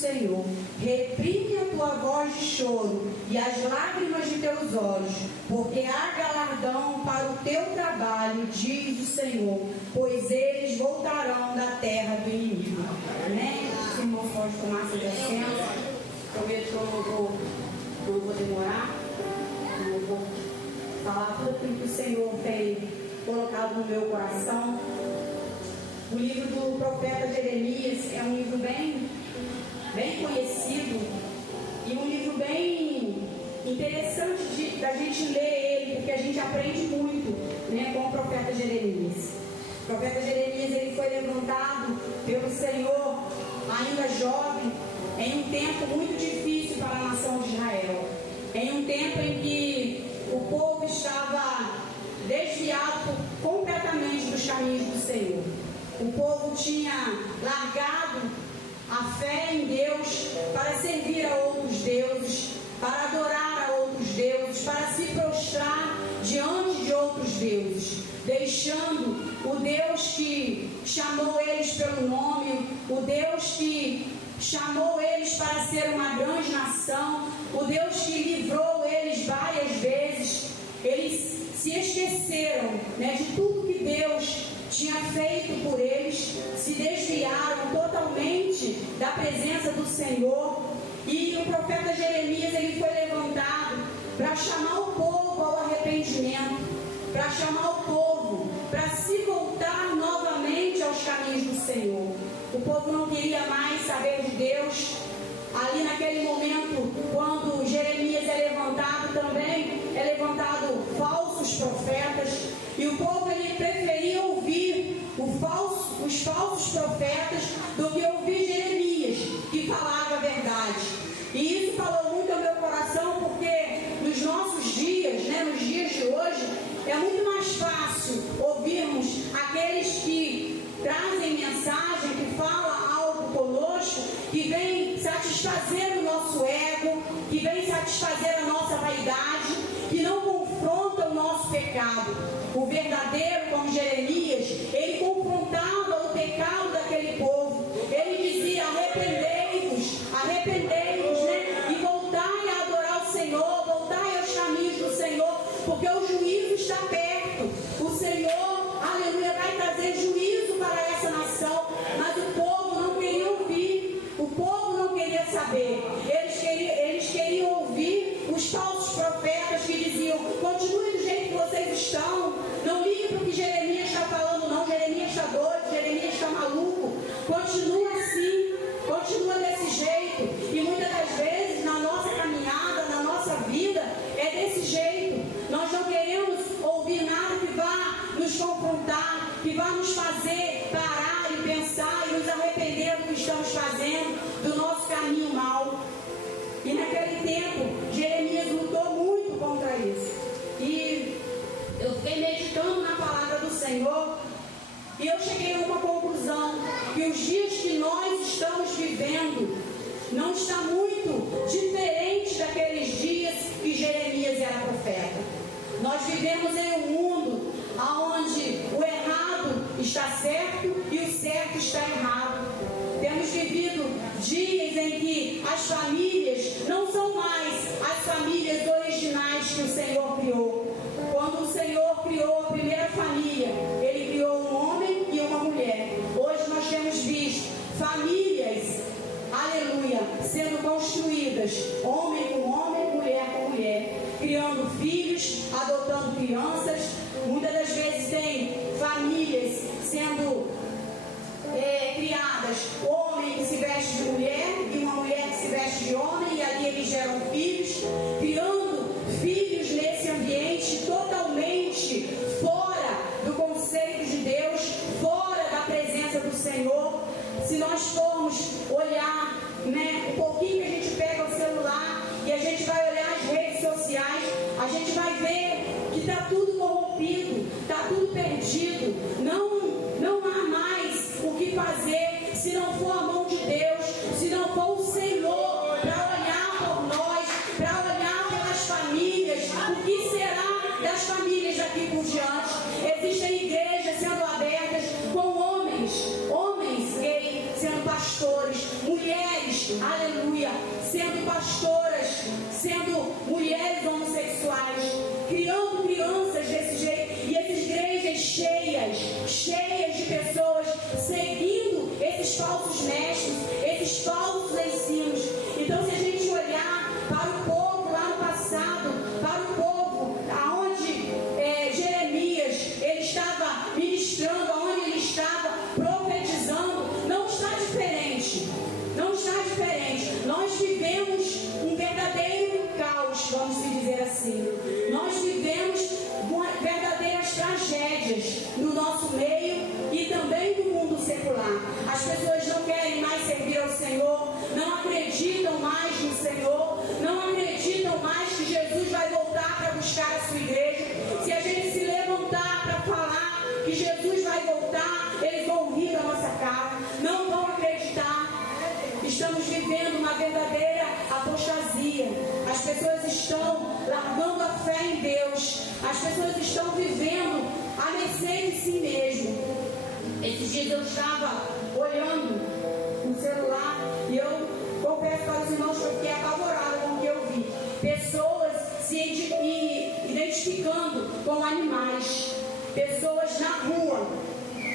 Senhor. Reprime a tua voz de choro e as lágrimas de teus olhos, porque há galardão para o teu trabalho, diz o Senhor, pois eles voltarão da terra do inimigo. Amém? Os irmãos podem tomar sua licença. Prometo que eu não vou demorar. Eu vou falar tudo aquilo que o Senhor tem colocado no meu coração. O livro do profeta Jeremias é um livro bem conhecido e um livro bem interessante da gente ler ele, porque a gente aprende muito, né, com o profeta Jeremias. O profeta Jeremias, ele foi levantado pelo Senhor ainda jovem, em um tempo muito difícil para a nação de Israel, em um tempo em que o povo estava desviado completamente dos caminhos do Senhor. O povo tinha largado a fé em Deus para servir a outros deuses, para adorar a outros deuses, para se prostrar diante de outros deuses, deixando o Deus que chamou eles pelo nome, o Deus que chamou eles para ser uma grande nação, o Deus que livrou eles várias vezes. Eles se esqueceram, né, de tudo que Deus tinha feito por eles, se desviaram totalmente da presença do Senhor. E o profeta Jeremias, ele foi levantado para chamar o povo ao arrependimento, para chamar o povo para se voltar novamente aos caminhos do Senhor. O povo não queria mais saber de Deus. Ali naquele momento, quando Jeremias é levantado, também é levantado falsos profetas, e o povo, ele preferia ouvir os falsos profetas do que ouvir Jeremias, que falava a verdade. E isso falou muito ao meu coração, porque nos nossos dias, né, nos dias de hoje, é muito mais fácil ouvirmos aqueles que trazem mensagem, que falam algo conosco, que vem satisfazer o nosso ego, que vem satisfazer a nossa vaidade, que não confronta o nosso pecado. O verdadeiro, como Jeremias, ele confrontava o pecado daquele povo. Ele dizia: arrependei-vos, né? E voltai a adorar o Senhor, voltai aos caminhos do Senhor, porque o juízo está perto. O Senhor, aleluia, vai trazer juízo para essa nação. Mas o povo não queria ouvir, o povo não queria saber. Eles queriam ouvir os falsos profetas que diziam: continue do jeito que vocês estão, não ligue para o que Jeremias está falando, não. Jeremias está doido, Jeremias está maluco. Continua assim, continua desse jeito. E muitas das vezes na nossa caminhada, na nossa vida, é desse jeito. Nós não queremos ouvir nada que vá nos confrontar, que vá nos fazer parar e pensar e nos arrepender do que estamos fazendo, do nosso caminho mau. E naquele tempo, Jeremias lutou muito contra isso. E eu fiquei meditando na palavra do Senhor, e eu cheguei a uma conclusão: que os dias que nós estamos vivendo não está muito diferente daqueles dias que Jeremias era profeta. Nós vivemos em um mundo onde o errado está certo e o certo está errado. Temos vivido dias em que as famílias não são mais as famílias originais que o Senhor criou. Quando o Senhor criou a primeira família, Ele criou um homem e uma mulher. Hoje nós temos visto famílias, aleluia, sendo construídas, homem com homem, mulher com mulher, criando filhos, adotando crianças. Muitas das vezes tem famílias sendo criadas, homem que se veste de mulher e uma mulher que se veste de homem, e ali eles geram filhos, criando filhos nesse ambiente totalmente fora do conceito de Deus, fora da presença do Senhor. Se nós formos olhar, né, um pouquinho que a gente pega o celular e a gente vai olhar as redes sociais, a gente vai ver que está tudo corrompido, está tudo perdido. Não há mais o que fazer se não for a mão de Deus, se não for o Senhor para olhar por nós, para olhar pelas famílias. O que será das famílias daqui por diante? Existem igrejas sendo abertas com homens gays sendo pastores, mulheres aleluia, sendo pastoras, sendo mulheres homossexuais, criando crianças desse jeito, e essas igrejas cheias de pessoas seguindo esses falsos mestres, esses falsos ensinos. Então, se a gente olhar para o povo lá no passado, para o povo aonde Jeremias ele estava ministrando, aonde ele estava profetizando, não está diferente. Não está diferente. Nós vivemos um verdadeiro caos, vamos dizer assim. Nós vivemos verdadeiras tragédias no nosso meio e também no mundo secular. As pessoas não querem mais servir ao Senhor, não acreditam mais no Senhor, não acreditam mais que Jesus vai voltar para buscar a sua igreja. Se a gente se levantar para falar que Jesus vai voltar, eles vão rir da nossa cara, não vão acreditar. Estamos vivendo uma verdadeira apostasia. As pessoas estão largando a fé em Deus. As pessoas estão vivendo a mercê de si mesmo. Esses dias eu estava olhando no celular e eu confesso para os irmãos que eu fiquei apavorada com o que eu vi. Pessoas se identificando como animais. Pessoas na rua,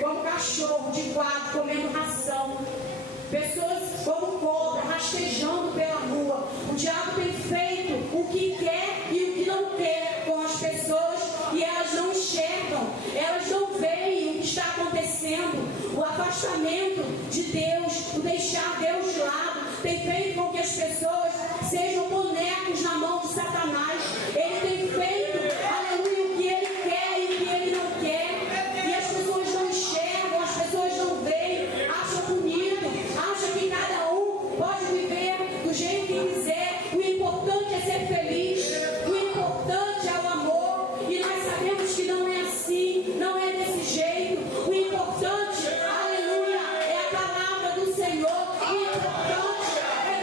como cachorro de quatro, comendo ração. Pessoas como cobra, rastejando pela rua. O diabo tem feito o que quer e o que não quer com as pessoas e elas não enxergam, elas não veem o que está acontecendo. O afastamento de Deus, o deixar Deus de lado, tem feito com que as pessoas sejam bonecos na mão de Satanás. Ele tem feito, aleluia, o que ele quer e o que ele não quer. E as pessoas não enxergam, as pessoas não veem, acham bonito, acham que cada um pode viver do jeito que quiser. O importante é ser feliz, o importante é o amor. E nós sabemos que não é assim, não é desse jeito. O importante, aleluia, é a palavra do Senhor. O importante é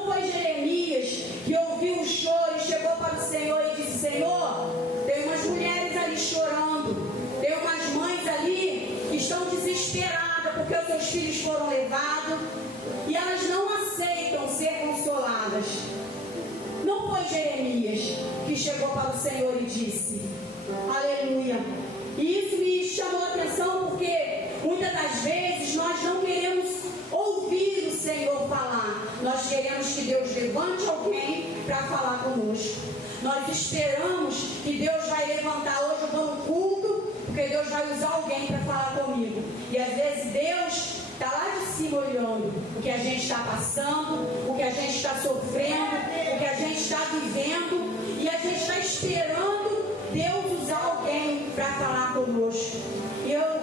Não foi Jeremias que ouviu o choro e chegou para o Senhor e disse: Senhor, tem umas mulheres ali chorando, tem umas mães ali que estão desesperadas porque os seus filhos foram levados e elas não aceitam ser consoladas. Não foi Jeremias que chegou para o Senhor e disse: aleluia. E isso me chamou a atenção porque muitas das vezes nós não queremos ouvir o Senhor falar. Nós queremos que Deus levante alguém para falar conosco. Nós esperamos que Deus vai levantar. Hoje eu vou no culto porque Deus vai usar alguém para falar comigo. E às vezes Deus está lá de cima olhando o que a gente está passando, o que a gente está sofrendo, o que a gente está vivendo, e a gente está esperando Deus usar alguém para falar conosco. E eu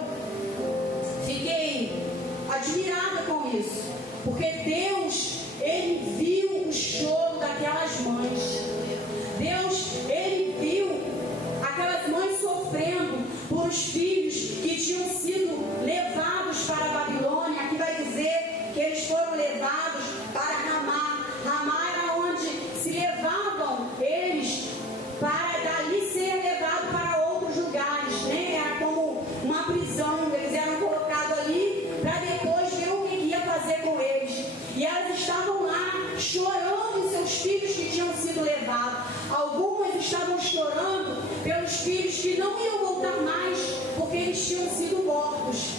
fiquei admirada com isso, porque Deus, Ele viu o choro daquelas mães. Deus, Ele viu aquelas mães sofrendo por os filhos que tinham sido levados para a Babilônia. Aqui vai dizer que eles foram levados para Ramá. Ramá era onde se levavam eles para dali ser levados para outros lugares, né? Era como uma prisão. Eles eram colocados ali para depois ver o que ia fazer com eles. E elas estavam lá chorando em seus filhos que tinham sido levados. Algumas estavam chorando pelos filhos que não iam voltar mais, porque eles tinham sido mortos.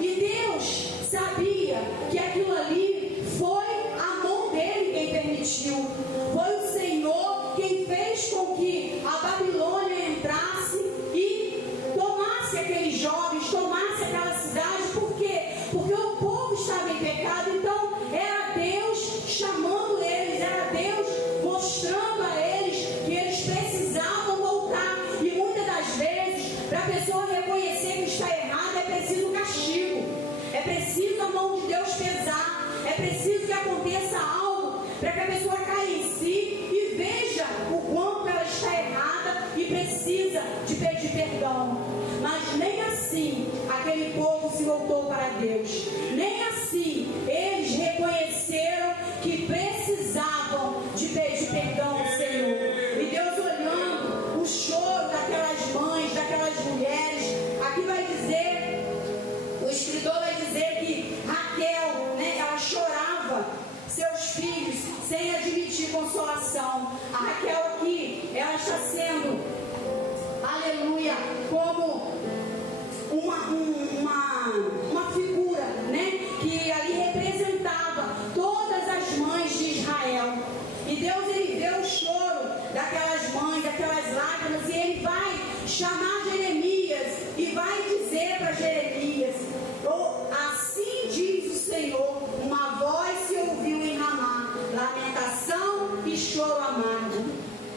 E Deus sabia que aquilo ali foi a mão dele quem permitiu. Foi o Senhor quem fez com que a Babilônia entrasse e tomasse aqueles jovens, tomasse aquela cidade. Por quê? Porque o povo estava em pecado. Então era Deus chamando eles, era Deus mostrando a eles que eles precisavam voltar. E muitas das vezes, para a pessoa reconhecer que está errada, é preciso castigo, é preciso a mão de Deus pesar, é preciso que aconteça algo para que a pessoa caia em si e veja o quanto ela está errada e precisa de pedir perdão. Mas nem assim aquele povo se voltou para Deus, nem assim eles reconheceram que precisavam de pedir perdão ao Senhor. E Deus olhando o choro daquelas mães, daquelas mulheres, aqui vai dizer, o escritor vai dizer que Raquel, né, ela chorava seus filhos sem admitir consolação. A Raquel aqui, ela está sendo, aleluia, como uma figura, né, que ali representava todas as mães de Israel. E Deus, ele vê o choro daquelas mães, daquelas lágrimas, e ele vai chamar Jeremias e vai dizer para Jeremias: assim diz o Senhor, uma voz se ouviu em Ramá, lamentação e choro amargo.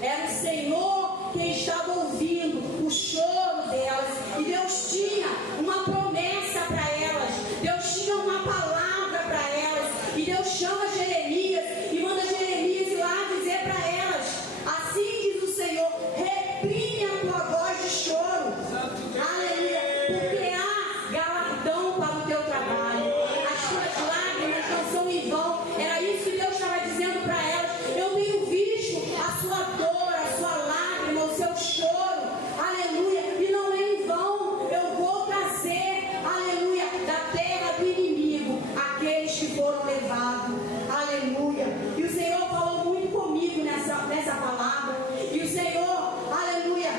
Era o Senhor quem estava ouvindo o choro delas, e Deus tinha uma promessa para elas, Deus tinha uma palavra para elas, e Deus chama Jeremias e manda Jeremias ir lá dizer para elas: assim diz o Senhor, reprime a tua voz de choro, aleluia, porque há galardão para o teu trabalho, as tuas lágrimas não são em vão. Era isso que Deus estava dizendo para elas: eu tenho visto a sua dor, a sua lágrima, o seu choro, aleluia, e não é em vão. Eu vou trazer, aleluia, da terra do inimigo aqueles que foram levados, aleluia. E o Senhor falou muito comigo nessa palavra, e o Senhor, aleluia,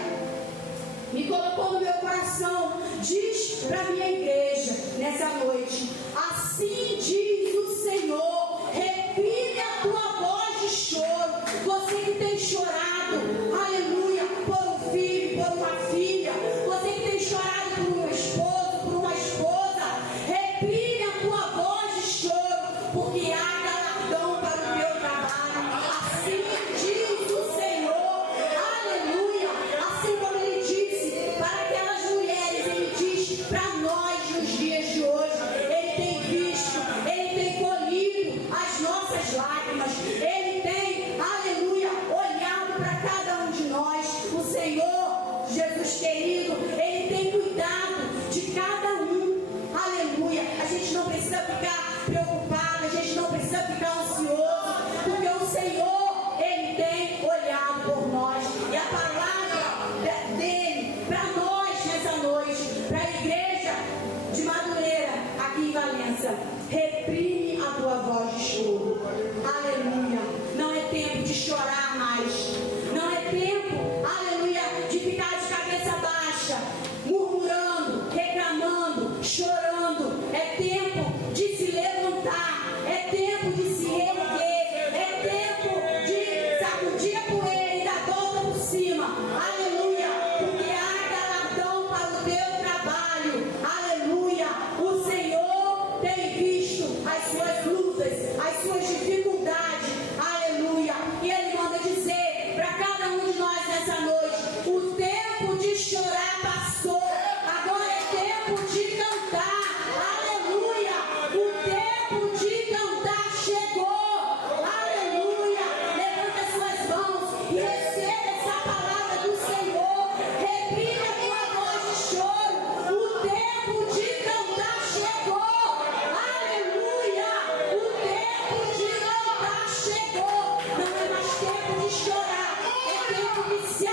me colocou no meu coração: diz para a minha igreja nessa noite, assim diz o Senhor, reprime a tua voz de choro. Você que tem chorado, aleluia, por um filho, por uma filha, você que tem chorado por um esposo, por uma esposa, reprime a tua voz de choro, porque há galardão para o teu trabalho. Assim diz o Senhor, aleluia. Assim como ele disse para aquelas mulheres, ele diz para nós nos dias de hoje. Ele tem visto, ele tem colhido as nossas lágrimas, ele tem, aleluia, olhado para cada um de nós. O Senhor Jesus querido, ele tem cuidado de cada um, aleluia. A gente não precisa ficar preocupado, a gente não precisa ficar ansioso, porque tempo, aleluia, de ficar de cabeça baixa, murmurando, reclamando, chorando. É tempo de se levantar, é tempo de se erguer, é tempo de sacudir a poeira e dar volta por cima, aleluia, porque há galardão para o teu trabalho, aleluia. O Senhor tem visto as suas lutas, as suas dificuldades, aleluia, e Ele manda dizer para cada um de nós nessa noite: o tempo de chorar passou, agora é tempo de cantar, aleluia, o tempo de cantar chegou, aleluia. Levanta as suas mãos e receba essa palavra do Senhor, reprime a tua voz de choro, o tempo de cantar chegou, aleluia, o tempo de cantar chegou. Não é mais tempo de chorar, é tempo de se